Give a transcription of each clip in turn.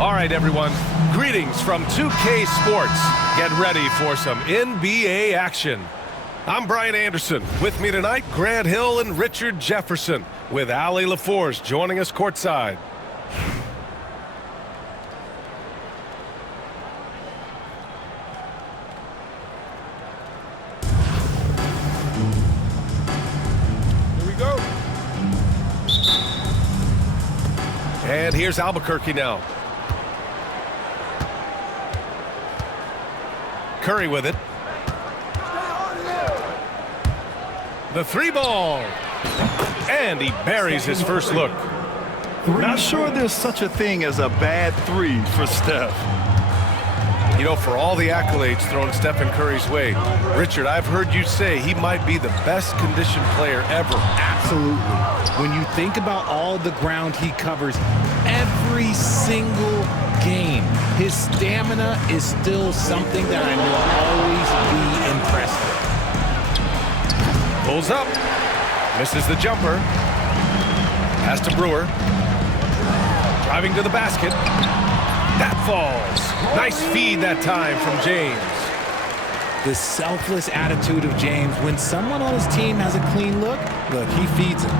All right, everyone. Greetings from 2K Sports. Get ready for some NBA action. I'm Brian Anderson. With me tonight, Grant Hill and Richard Jefferson, with Allie LaForce joining us courtside. Here we go. And here's Albuquerque now. Curry with it. The three ball. And he buries his first look. Not sure there's such a thing as a bad three for Steph. You know, for all the accolades thrown Stephen Curry's way, Richard, I've heard you say he might be the best conditioned player ever. Absolutely. When you think about all the ground he covers every single game, his stamina is still something that I will always be impressed with. Pulls up. Misses the jumper. Pass to Brewer. Driving to the basket. That falls. Nice feed that time from James. The selfless attitude of James. When someone on his team has a clean look, he feeds him.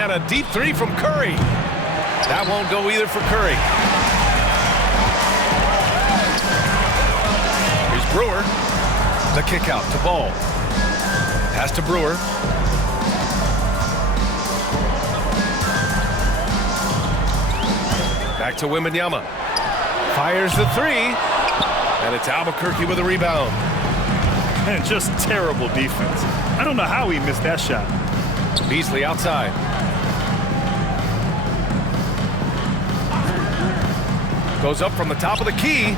And a deep three from Curry. That won't go either for Curry. Here's Brewer. The kick out to Ball. Pass to Brewer. Back to Wembanyama. Fires the three. And it's Albuquerque with a rebound. And just terrible defense. I don't know how he missed that shot. Beasley outside. Goes up from the top of the key.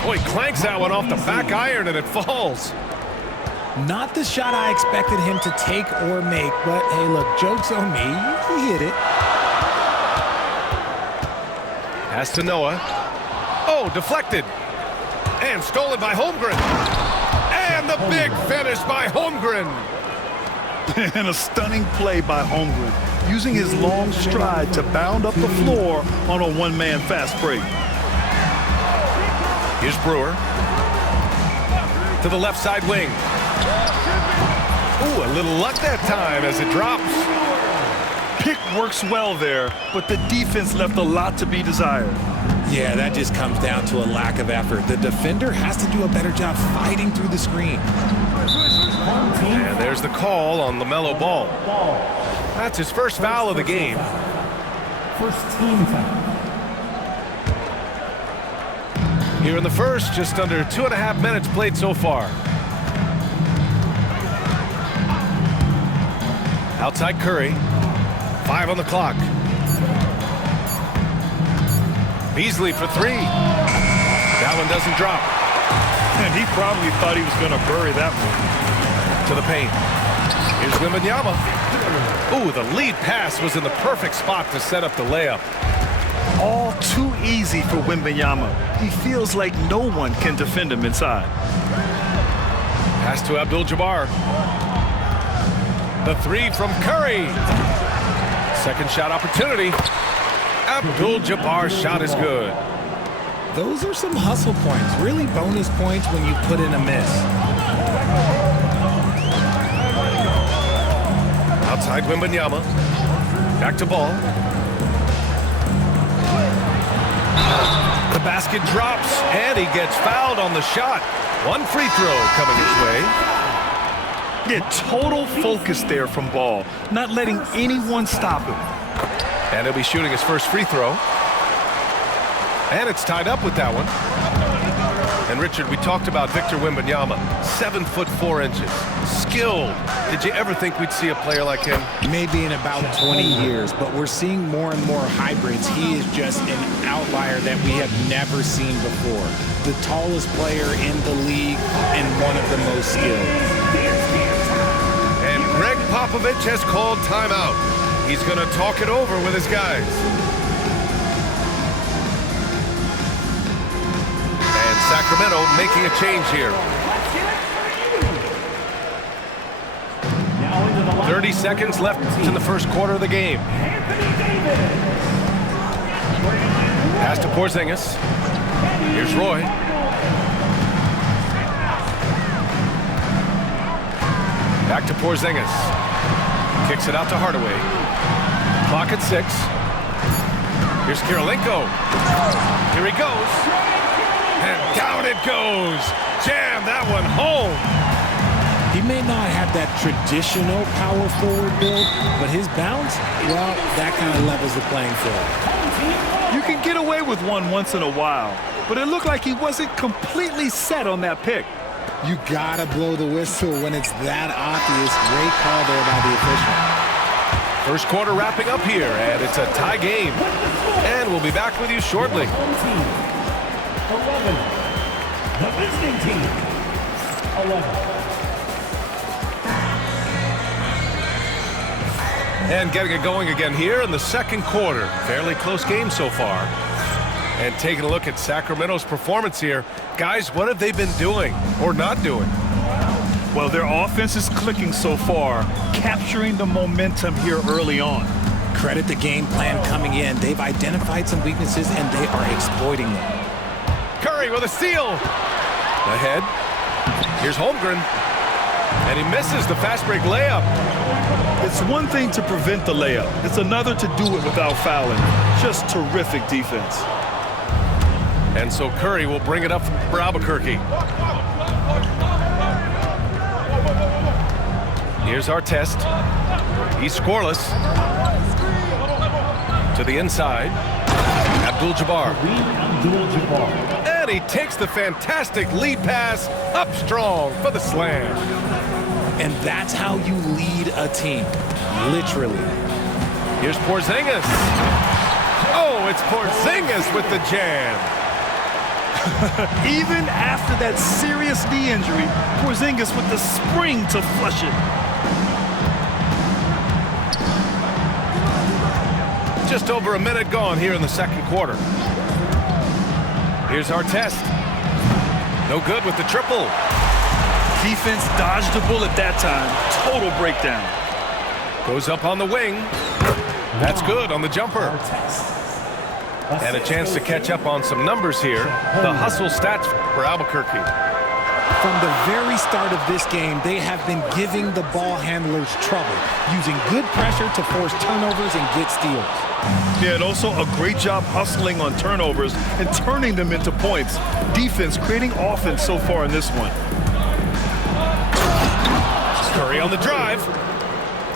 Oh, he clanks that one off the back iron and it falls. Not the shot I expected him to take or make, but hey, look, joke's on me. He hit it. Pass to Noah. Oh, deflected. And stolen by Holmgren. And the big finish by Holmgren. And a stunning play by Holmgren, using his long stride to bound up the floor on a one-man fast break. Here's Brewer. To the left side wing. Ooh, a little luck that time as it drops. Pick works well there, but the defense left a lot to be desired. Yeah, that just comes down to a lack of effort. The defender has to do a better job fighting through the screen. And there's the call on LaMelo Ball. That's his first foul of the game. First team foul. Here in the first, just under 2.5 minutes played so far. Outside Curry. 5 on the clock. Beasley for three. That one doesn't drop. And he probably thought he was going to bury that one. To the paint. Here's Wembanyama. Ooh, the lead pass was in the perfect spot to set up the layup. All too easy for Wembanyama. He feels like no one can defend him inside. Pass to Abdul-Jabbar. The three from Curry. Second shot opportunity. Abdul-Jabbar's shot is good. Those are some hustle points, really bonus points when you put in a miss. Outside Wembanyama. Back to Ball. The basket drops, and he gets fouled on the shot. One free throw coming his way. Yeah, total focus there from Ball, not letting anyone stop him. And he'll be shooting his first free throw. And it's tied up with that one. And Richard, we talked about Victor Wembanyama, 7'4". Skilled. Did you ever think we'd see a player like him? Maybe in about 20 years, but we're seeing more and more hybrids. He is just an outlier that we have never seen before. The tallest player in the league and one of the most skilled. And Greg Popovich has called timeout. He's going to talk it over with his guys. And Sacramento making a change here. 30 seconds left in the first quarter of the game. Pass to Porzingis. Here's Roy. Back to Porzingis. Kicks it out to Hardaway. Clock at 6. Here's Kirilenko. Here he goes. And down it goes. Jam that one home. He may not have that traditional power forward build, but his bounce, well, that kind of levels the playing field. You can get away with one once in a while, but it looked like he wasn't completely set on that pick. You gotta blow the whistle when it's that obvious. Great call there by the official. First quarter wrapping up here, and it's a tie game. And we'll be back with you shortly. 11. The visiting team. 11. And getting it going again here in the second quarter. Fairly close game so far. And taking a look at Sacramento's performance here. Guys, what have they been doing or not doing? Well, their offense is clicking so far, capturing the momentum here early on. Credit the game plan coming in. They've identified some weaknesses, and they are exploiting them. Curry with a steal. Ahead. Here's Holmgren. And he misses the fast break layup. It's one thing to prevent the layup. It's another to do it without fouling. Just terrific defense. And so Curry will bring it up for Albuquerque. Here's our test. He's scoreless. To the inside. Abdul-Jabbar. And he takes the fantastic lead pass up strong for the slam. And that's how you lead a team. Literally. Here's Porzingis. Oh, it's Porzingis with the jam. Even after that serious knee injury, Porzingis with the spring to flush it. Just over a minute gone here in the second quarter. Here's our test. No good with the triple. Defense dodged the bullet that time. Total breakdown. Goes up on the wing. That's good on the jumper. And a chance to catch up on some numbers here. The hustle stats for Albuquerque. From the very start of this game, they have been giving the ball handlers trouble, using good pressure to force turnovers and get steals. Yeah, and also a great job hustling on turnovers and turning them into points. Defense creating offense so far in this one. Curry on the drive.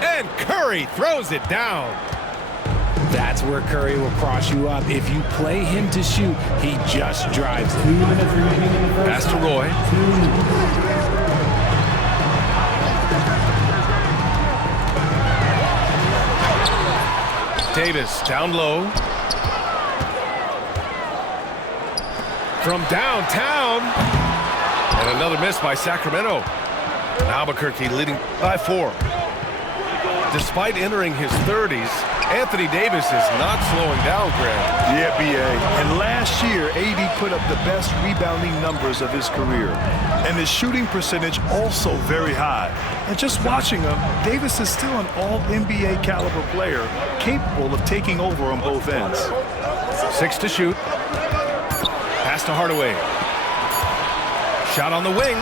And Curry throws it down. That's where Curry will cross you up. If you play him to shoot, he just drives it. 2 minutes remaining in the first. Pass to Roy. Davis down low. From downtown. And another miss by Sacramento. Albuquerque leading by 4. Despite entering his 30s, Anthony Davis is not slowing down, Greg. Yeah, B.A. And last year, AD put up the best rebounding numbers of his career. And his shooting percentage also very high. And just watching him, Davis is still an all-NBA caliber player, capable of taking over on both ends. 6 to shoot. Pass to Hardaway. Shot on the wing.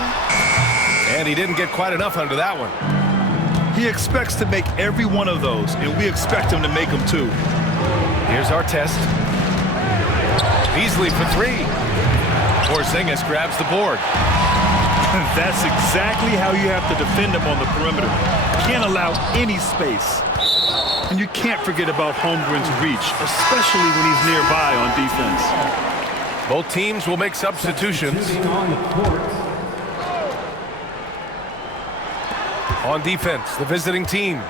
And he didn't get quite enough under that one. He expects to make every one of those, and we expect him to make them too. Here's our test. Beasley for 3. Porzingis grabs the board. That's exactly how you have to defend him on the perimeter. Can't allow any space. And you can't forget about Holmgren's reach, especially when he's nearby on defense. Both teams will make substitutions. On the court. On defense, the visiting team.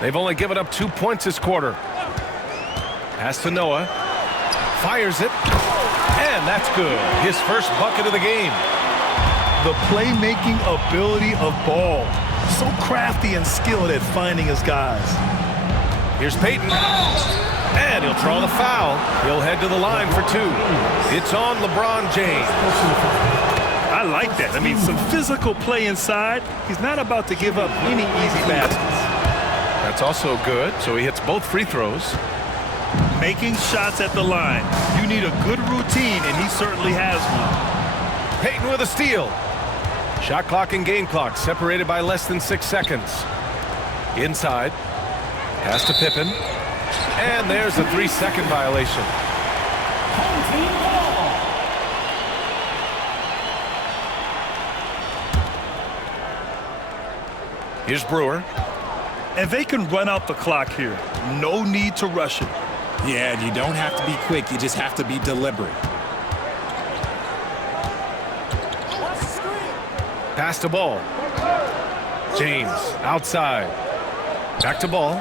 They've only given up 2 points this quarter. Pass to Noah. Fires it. And that's good. His first bucket of the game. The playmaking ability of Ball. So crafty and skilled at finding his guys. Here's Payton. And he'll draw the foul. He'll head to the line for 2. It's on LeBron James. I like that. I mean, some physical play inside. He's not about to give up any easy baskets. That's also good. So he hits both free throws. Making shots at the line. You need a good routine, and he certainly has one. Payton with a steal. Shot clock and game clock separated by less than 6 seconds. Inside. Pass to Pippen. And there's a 3-second violation. Home team ball. Here's Brewer. And they can run out the clock here. No need to rush it. Yeah, you don't have to be quick. You just have to be deliberate. Pass to Ball. James outside. Back to Ball.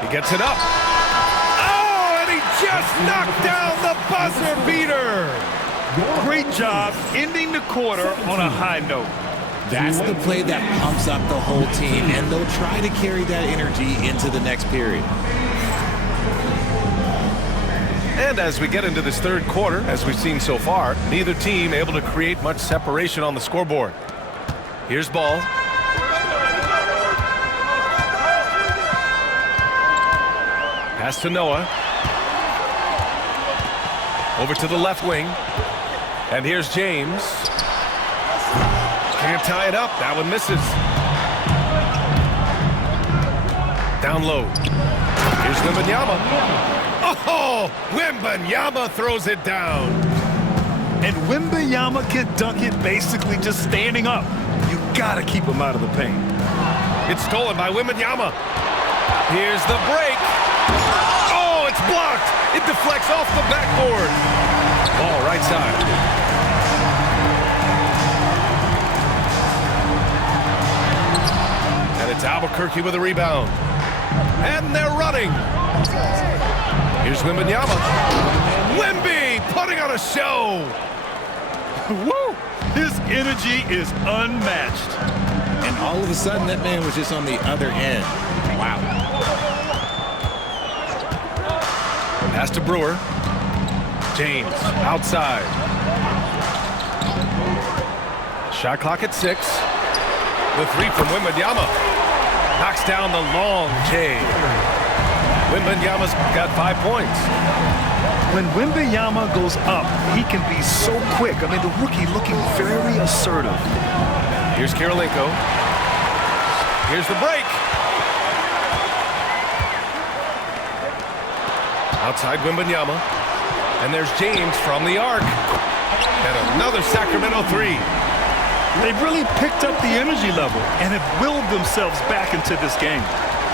He gets it up. Oh, and he just knocked down the buzzer beater. Great job ending the quarter on a high note. That's the play that pumps up the whole team, and they'll try to carry that energy into the next period. And as we get into this third quarter, as we've seen so far, neither team able to create much separation on the scoreboard. Here's Ball. Pass to Noah. Over to the left wing. And here's James. Can't tie it up. That one misses. Down low. Here's Wembanyama. Oh, Wembanyama throws it down. And Wembanyama can dunk it basically just standing up. You gotta keep him out of the paint. It's stolen by Wembanyama. Here's the break. Oh, it's blocked. It deflects off the backboard. Ball right side. And it's Albuquerque with a rebound. And they're running. Here's Wembanyama. Wemby putting on a show. Woo! His energy is unmatched. And all of a sudden, that man was just on the other end. Wow. Pass to Brewer. James outside. Shot clock at 6. The three from Wembanyama. Knocks down the long J. Wembanyama's got 5 points. When Wembanyama goes up, he can be so quick. I mean, the rookie looking very assertive. Here's Karolinko. Here's the break. Outside Wembanyama. And there's James from the arc. And another Sacramento three. They've really picked up the energy level and have willed themselves back into this game.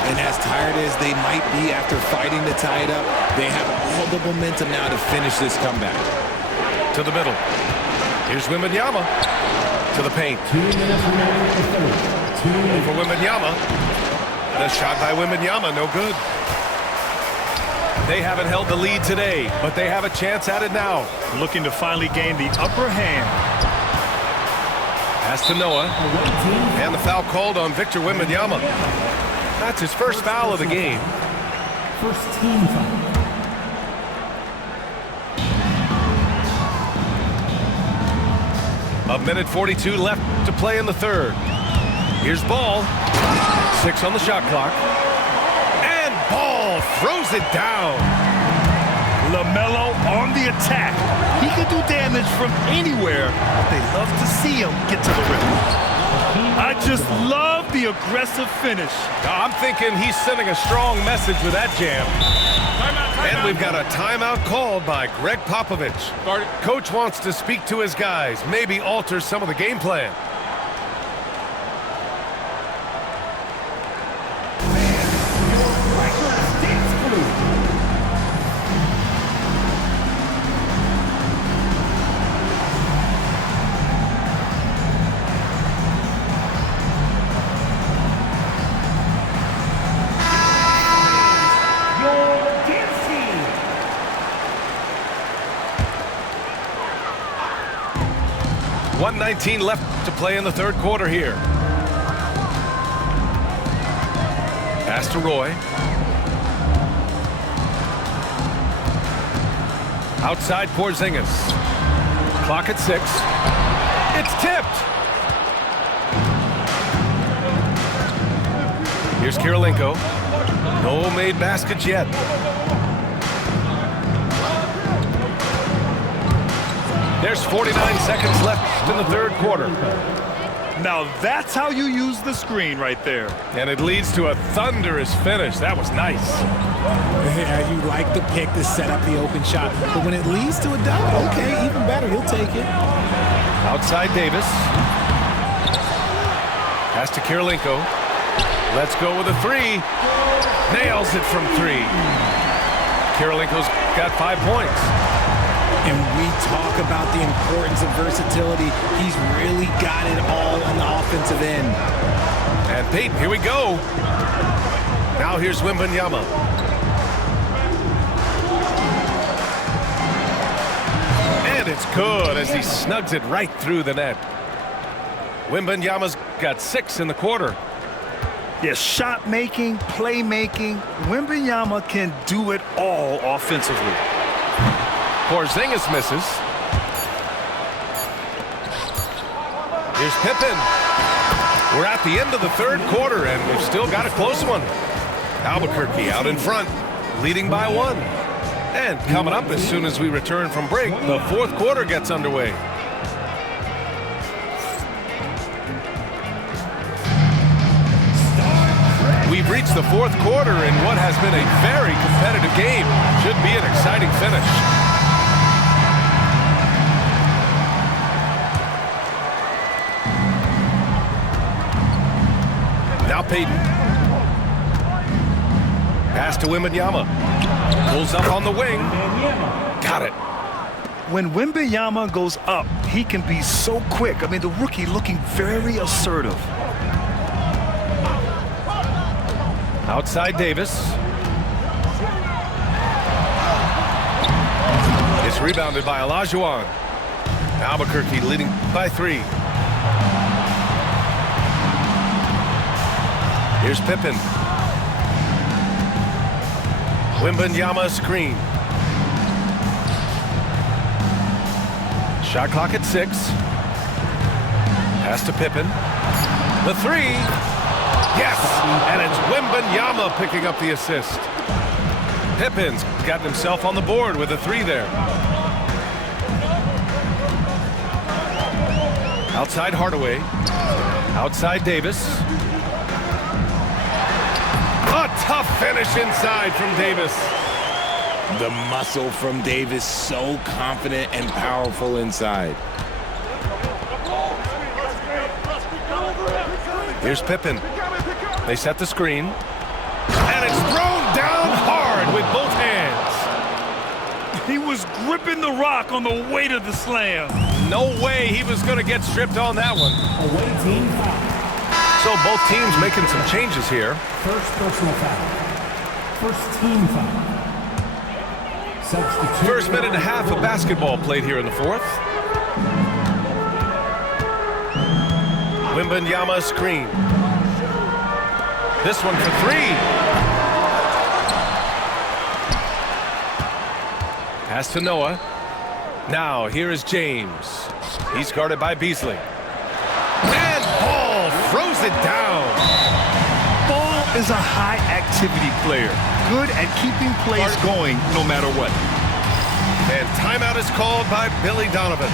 And as tired as they might be after fighting to tie it up, they have all the momentum now to finish this comeback. To the middle. Here's Wembanyama. To the paint. 2 minutes remaining in the third. 2 minutes. For Wembanyama. The shot by Wembanyama, no good. They haven't held the lead today, but they have a chance at it now. Looking to finally gain the upper hand. Pass to Noah. And the foul called on Victor Wembanyama. That's his first foul of the game. First team foul. A minute 42 left to play in the third. Here's Ball. 6 on the shot clock. And Ball throws it down. LaMelo on the attack. He can do damage from anywhere, but they love to see him get to the rim. I just love the aggressive finish. I'm thinking he's sending a strong message with that jam. And we've got a timeout called by Greg Popovich. Coach wants to speak to his guys, maybe alter some of the game plan. Your dance team. 1:19 left to play in the third quarter here. Pass to Roy. Outside Porzingis. Clock at 6. It's tipped. Here's Kirilenko. No made baskets yet. There's 49 seconds left in the third quarter. Now that's how you use the screen right there. And it leads to a thunderous finish. That was nice. Yeah, you like the pick to set up the open shot. But when it leads to a dunk, okay, even better. He'll take it. Outside Davis. Pass to Kirilenko. Let's go with a three. Nails it from three. Kirilenko's got 5 points. And we talk about the importance of versatility. He's really got it all on the offensive end. And Peyton, here we go. Now here's Wembanyama. And it's good as he snugs it right through the net. Wembanyama's got 6 in the quarter. Yes, shot making, playmaking. Wembanyama can do it all offensively. Porzingis misses. Here's Pippen. We're at the end of the third quarter, and we've still got a close one. Albuquerque out in front, leading by 1. And coming up as soon as we return from break, the fourth quarter gets underway. We've reached the fourth quarter in what has been a very competitive game. Should be an exciting finish. Now Peyton. Pass to Wembanyama. Pulls up on the wing. Got it. When Wembanyama goes up, he can be so quick. I mean, the rookie looking very assertive. Outside Davis. It's rebounded by Olajuwon. Albuquerque leading by 3. Here's Pippen. Wembanyama screen. Shot clock at 6. Pass to Pippen. The 3. Yes! And it's Wembanyama picking up the assist. Pippen's got himself on the board with a 3 there. Outside Hardaway. Outside Davis. A tough finish inside from Davis. The muscle from Davis, so confident and powerful inside. Here's Pippen. They set the screen. And it's thrown down hard with both hands. He was gripping the rock on the way to the slam. No way he was going to get stripped on that one. Away team foul. So both teams making some changes here. First personal foul. First team foul. Substitute. First minute and a half of basketball played here in the fourth. Wembanyama screen. This one for 3. Pass to Noah. Now here is James. He's guarded by Beasley. And Ball throws it down. Ball is a high-activity player, good at keeping plays going no matter what. And timeout is called by Billy Donovan.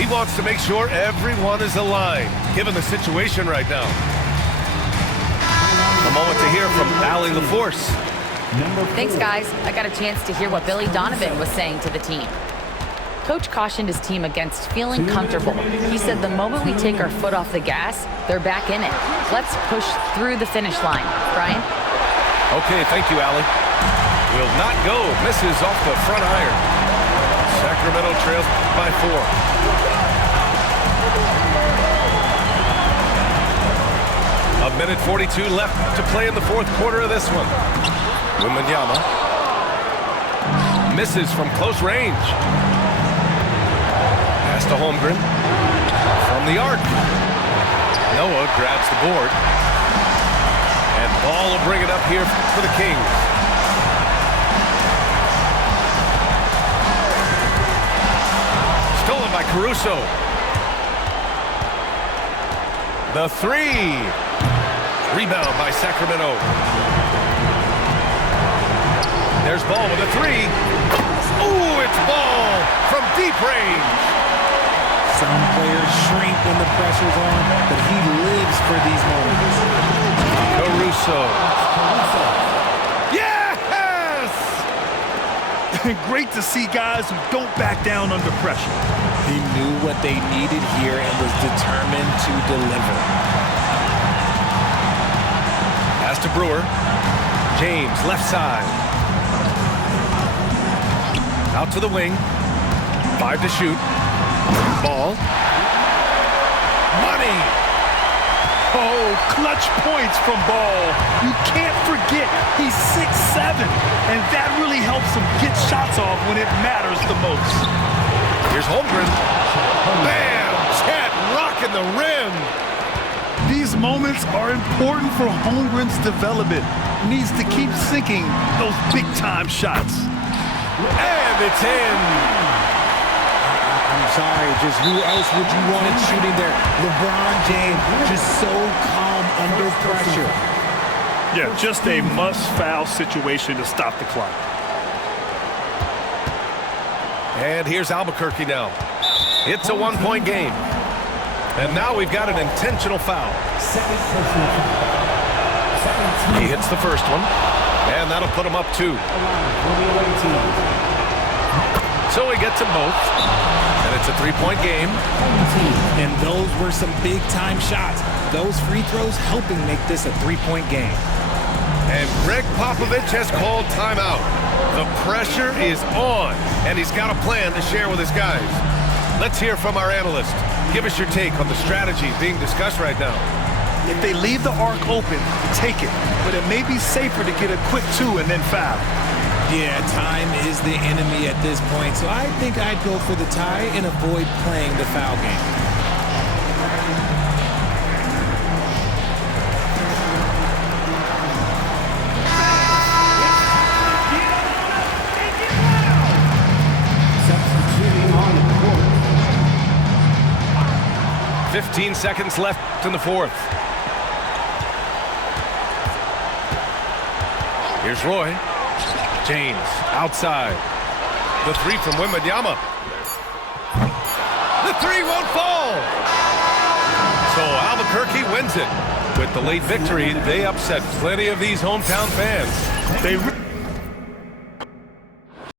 He wants to make sure everyone is aligned, given the situation right now. A moment to hear from Allie LaForce. Thanks, guys. I got a chance to hear what Billy Donovan was saying to the team. Coach cautioned his team against feeling comfortable. He said the moment we take our foot off the gas, they're back in it. Let's push through the finish line. Brian? Okay, thank you, Allie. Will not go. Misses off the front iron. Sacramento trails by 4. A minute 42 left to play in the fourth quarter of this one. Wembanyama misses from close range. Pass to Holmgren from the arc. Noah grabs the board. And Ball will bring it up here for the Kings. Stolen by Caruso. The 3. Rebound by Sacramento. There's Ball with a three. Ooh, it's Ball from deep range. Some players shrink when the pressure's on, but he lives for these moments. Caruso. Yes! Great to see guys who don't back down under pressure. He knew what they needed here and was determined to deliver. Pass to Brewer. James, left side. Out to the wing. 5 to shoot. Ball. Money! Oh, clutch points from Ball. You can't forget he's 6'7", and that really helps him get shots off when it matters the most. Here's Holmgren. Bam! Chet rocking the rim. These moments are important for Holmgren's development. He needs to keep sinking those big-time shots. And it's in. I'm sorry, just who else would you want it shooting there? LeBron James, just so calm under pressure. Yeah, just a must-foul situation to stop the clock. And here's Albuquerque now. It's a one-point game. And now we've got an intentional foul. He hits the first one. And that'll put him up 2. So he gets them both. And it's a 3-point game. And those were some big-time shots. Those free throws helping make this a 3-point game. And Greg Popovich has called timeout. The pressure is on, and he's got a plan to share with his guys. Let's hear from our analyst. Give us your take on the strategy being discussed right now. If they leave the arc open, take it. But it may be safer to get a quick 2 and then foul. Yeah, time is the enemy at this point, so I think I'd go for the tie and avoid playing the foul game. Substituting on the court. 15 seconds left in the fourth. Here's Roy. James outside. The 3 from Wembanyama. The 3 won't fall. So Albuquerque wins it. With the late victory, they upset plenty of these hometown fans. They